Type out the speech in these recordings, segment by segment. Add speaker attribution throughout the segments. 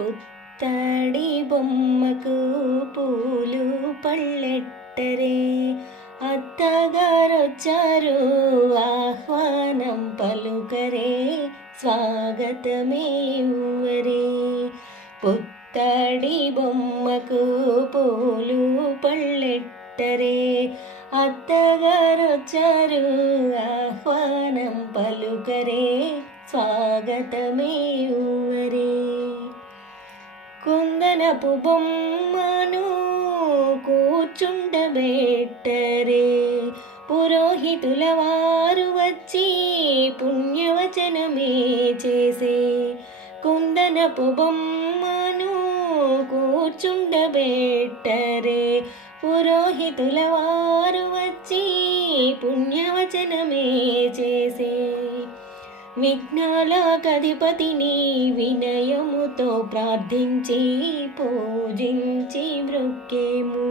Speaker 1: పుత్తడి బొమ్మకు పూలు పళ్ళెట్టరే అత్తగారొచ్చారు ఆహ్వానం పలుకరే. స్వాగతమే ఊవరే పుత్తడి బొమ్మకు పూలు పళ్ళెట్టరే అత్తగారొచ్చారు ఆహ్వానం పలుకరే. స్వాగతమే ఊవరే కుందనపు బొమ్మను కూర్చుండబెట్టరే పురోహితుల వారు వచ్చి పుణ్యవచనమే చేసే. కుందనపు బొమ్మను కూర్చుండబెట్టరే పురోహితుల వారు వచ్చి పుణ్యవచనమే విఘ్నాల కధిపతిని వినయముతో ప్రార్థించి పూజించి మృక్కేము.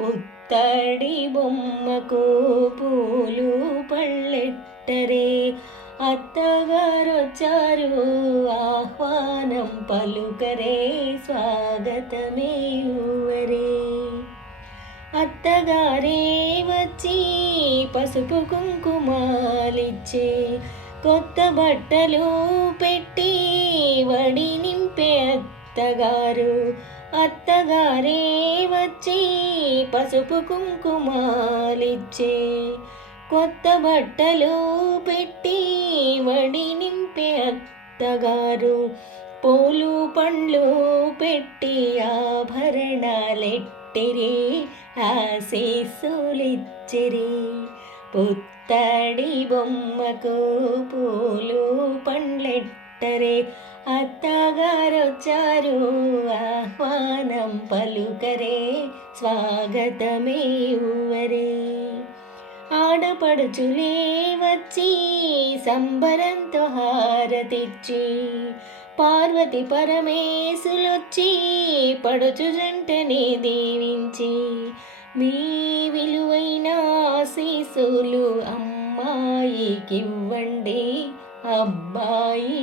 Speaker 1: పుత్తడి బొమ్మకు పూలు పళ్ళెట్టరే. అత్తగారొచ్చారు ఆహ్వానం పలుకరే స్వాగతమే ఊవరే. అత్తగారే వచ్చి పసుపు కుంకుమాలిచ్చే కొత్త బట్టలు పెట్టి వడి నింపే అత్తగారు. అత్తగారే వచ్చి పసుపు కుంకుమాలిచ్చే. కొత్త బట్టలు పెట్టి వడి నింపే అత్తగారు. పూలు పండ్లు పెట్టి ఆభరణాలెట్టిరి ఆశీస్సులిచ్చిరి. అత్తడి బొమ్మకు పూలు పండ్లెట్టరే. అత్తగారొచ్చారు ఆహ్వానం పలుకరే. స్వాగతమే ఊవరే. ఆడపడుచులే వచ్చి సంబరంతో హారతిచ్చి. పార్వతి పరమేశులొచ్చి పడుచు జంటని దీవించి. మీ విలువై ఆశీసులు అమ్మాయికివ్వండి అబ్బాయికివ్వండి.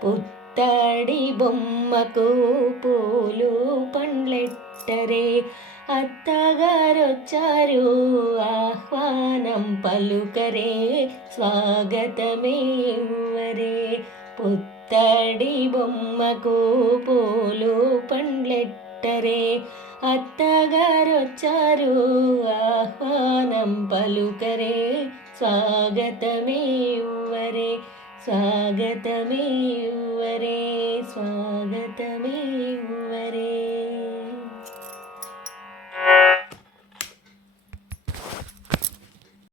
Speaker 1: పుత్తడి బొమ్మకు పూలు పండ్లెట్టరే అత్తగారొచ్చారు ఆహ్వానం పలుకరే స్వాగతమే ఇవ్వరే పుత్తడి బొమ్మకు పూలు పండ్లెట్టరే అత్తగారొచ్చారు ఆహ్వానం పలుకరే స్వాగతమేవరే స్వాగతమేవరే స్వాగతమే